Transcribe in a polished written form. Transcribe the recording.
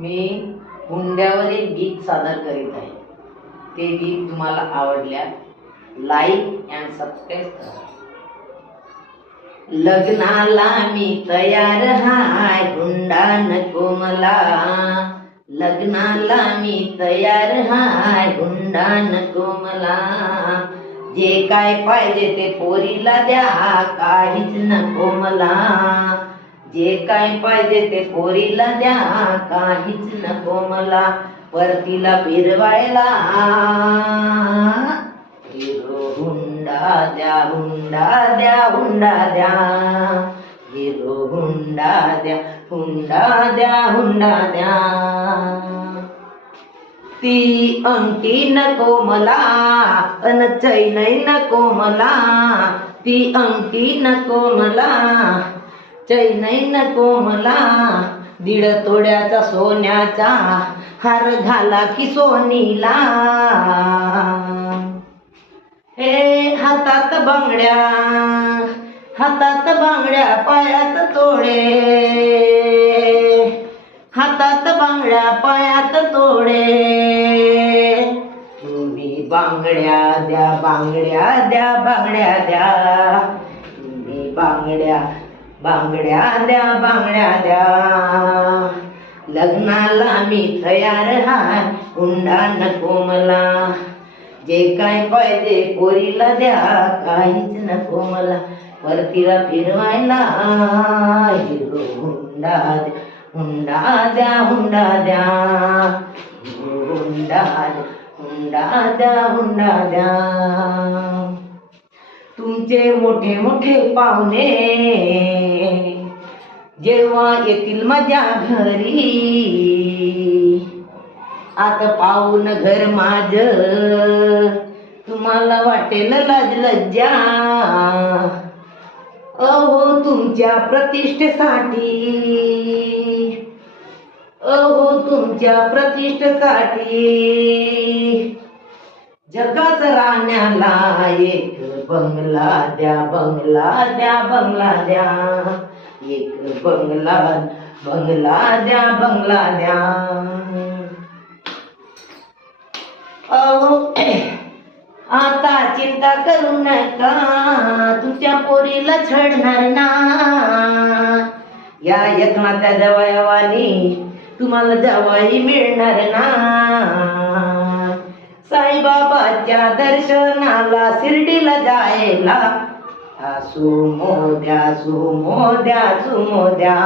मी हुंड्यावर एक गीत सादर करीत आहे. ते गीत तुम्हाला आवडल्यास लाईक अँड सबस्क्राईब करा. लग्नाला मी तयार हाय, हुंडा नको मला. लग्नाला मी तयार हाय, हुंडा नको मला. जे काय पाहिजे ते पोरीला द्या, काहीच नको मला. जे काय पाहिजे ते पोरीला द्या, काहीच नको मला. परतीला फिरवायला हिरो हुंडा द्या, हुंडा द्या, हुंडा द्या. हिरो हुंडा द्या, हुंडा द्या, हुंडा द्या. ती अंगठी नको मला, अन चैन नको मला. ती अंगठी नको मला, चैन नको मला. 1.5 तोळ्याचा सोन्याचा हार घाला की सोनीला. हे हातात बांगड्या, हातात बांगड्या, पायात तोडे. हातात बांगड्या, पायात तोडे. तुम्ही बांगड्या द्या, बांगड्या द्या, बांगड्या द्या. तुम्ही बांगड्या, बांगड्या द्या, बांगड्या द्या. लग्नाला मी तयार हाय, हुंडा नको मला. जे काय पाहिजे पोरीला द्या, काहीच नको मला. परतीला फिरवायला हिरो हुंडा द्या, हुंडा द्या, हुंडा द्या. हुंडा द्या, हुंडा द्या, हुंडा द्या. तुमचे मोठे मोठे पाहुणे जेव्हा येतील माझ्या घरी, आता पाहून घर माझ तुम्हाला वाटेल लाज लज्जा. अहो तुमच्या प्रतिष्ठेसाठी, अहो तुमच्या प्रतिष्ठेसाठी जगाच राहण्याला एक बंगला द्या, बंगला द्या, बंगला द्या. एक बंगला, बंगला द्या, बंगला द्या. अहो आता चिंता करू नका, तुमच्या पोरीला छळणार ना. या एकनाथ्या जवळवानी तुम्हाला जवाई मिळणार ना. साईबाबाच्या दर्शनाला शिर्डीला जायला सुमो द्या, सुमो द्या, सुमो द्या.